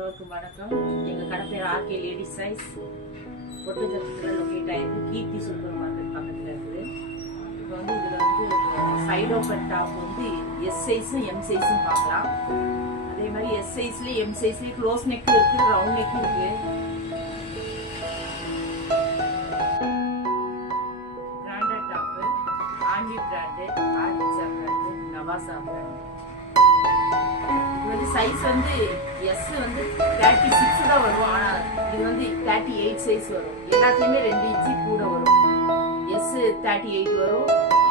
எல்லோருக்கும் வணக்கம். எங்கள் கடை பேர் ஆர்கே லேடிஸ் சைஸ். ஒட்டஞ்சத்திரத்தில் லொக்கேட் ஆகிருக்கு. கீர்த்தி சூப்பர் மார்க்கெட் பக்கத்தில் இருக்குது. இப்போ வந்து இதில் வந்து சைட் ஓப்பன் டாப் வந்து எஸ் சைஸும் எம் சைஸும் பார்க்கலாம். அதே மாதிரி எஸ் சைஸ்லேயே எம் சைஸ்லேயே க்ளோஸ் நெக்கும் இருக்குது, ரவுண்ட் நெக்கும் இருக்குது. பிராண்டட் டாப்பு ஆண்டி பிராண்டு, ஆர்டிச்சா பிராண்டு, நவாசா பிராண்டு. சைஸ் வந்து எஸ் வந்து 36 தான் வரும். ஆனால் இது வந்து 38 சைஸ் வரும். எல்லாத்துலேயுமே 2 இன்ச்சு கூட வரும். எஸ் 38 வரும்,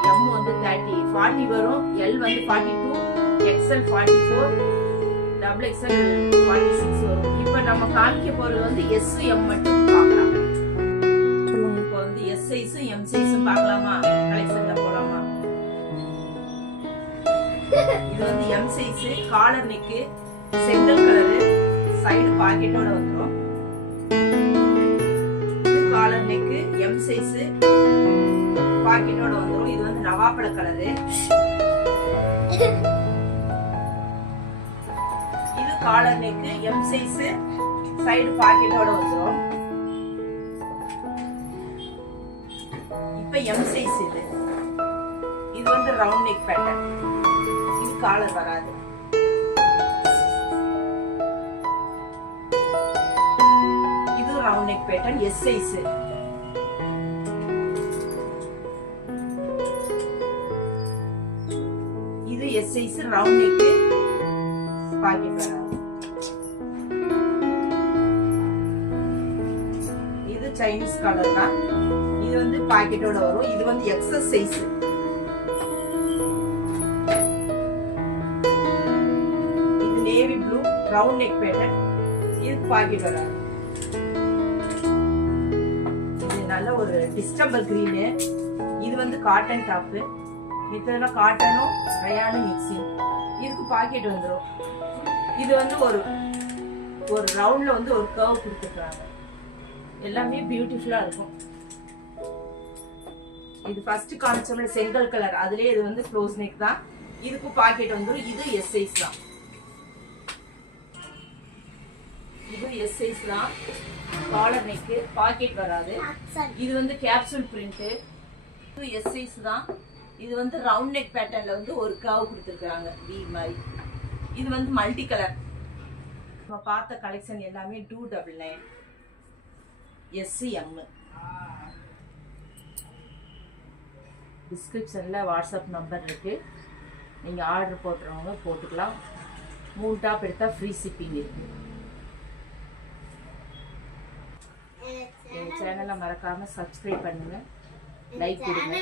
எம் வந்து 40 வரும், எல் வந்து 42, எக்ஸ்எல் 44, டபுள் எக்ஸ்எல் 46 வரும். இப்போ நம்ம காமிக்க போகிறது வந்து எஸ் எம் மட்டும் பார்க்கலாம். இப்போ வந்து எஸ் சைஸும் எம் சைஸும் பார்க்கலாமா? கலெக்ஷன்ல போலாமா? இது வந்து எம் சைஸ், காலர் நெக், செங்கல் கலரு, சைடு பாக்கெட்டோட வந்துரும். இது காலர் நெக், எம் சைஸ், பாக்கெட்டோட வந்துரும். இது வந்து நவாப்பழ கலரு. இது collar neck, M size, side பாக்கெட்டோட வந்துரும். இப்ப எம் சைஸ் இது வந்து ரவுண்ட் நெக் பேட்டர்ன். காலர் வராது. இது round neck pattern, S size. இது S size, round neck, pocket வராது. இது சைனீஸ் கலர் தான். இது வந்து பாக்கெட்டோட வரும். இது வந்து XS size. Navy blue, round neck pattern. இதுக்கு பாக்கெட் வராது. இது நல்ல ஒரு டிஸ்டம்பர் கிரீனு. இது வந்து காட்டன் டாப்பு. மித்ததெல்லாம் காட்டனும் ரயானும் மிக்சிங். இதுக்கு பாக்கெட் வந்துடும். இது வந்து ஒரு ரவுண்ட்ல வந்து ஒரு கர்வ் கொடுத்துருக்காங்க. எல்லாமே பியூட்டிஃபுல்லா இருக்கும். இது ஃபர்ஸ்ட் காமிச்சோம்ல செங்கல் கலர், அதுலயே இது வந்து க்ளோஸ் நெக் தான். இதுக்கு பாக்கெட் வந்துடும். இது எஸ் சைஸ் தான். இது எஸ் சைஸ் தான். காலர் நெக், பாக்கெட் வராது. இது வந்து கேப்சூல் பிரிண்ட். இது எஸ் சைஸ் தான். இது வந்து ரவுண்ட் நெக் பேட்டர்ன்ல வந்து ஒரு கர்வ் கொடுத்துருக்காங்க, வி மாதிரி. இது வந்து மல்டி கலர். நம்ம பார்த்த கலெக்ஷன் எல்லாமே 299 எஸ் எம். டிஸ்கிரிப்ஷன்ல வாட்ஸ்அப் நம்பர் இருக்கு. நீங்க ஆர்டர் போட்டுறவங்க போட்டுக்கலாம். 3 டாப் எடுத்தா ஃப்ரீ ஷிப்பிங் இருக்கு. சேனலை மறக்காம சப்ஸ்கிரைப் பண்ணுங்க, லைக் கொடுங்க.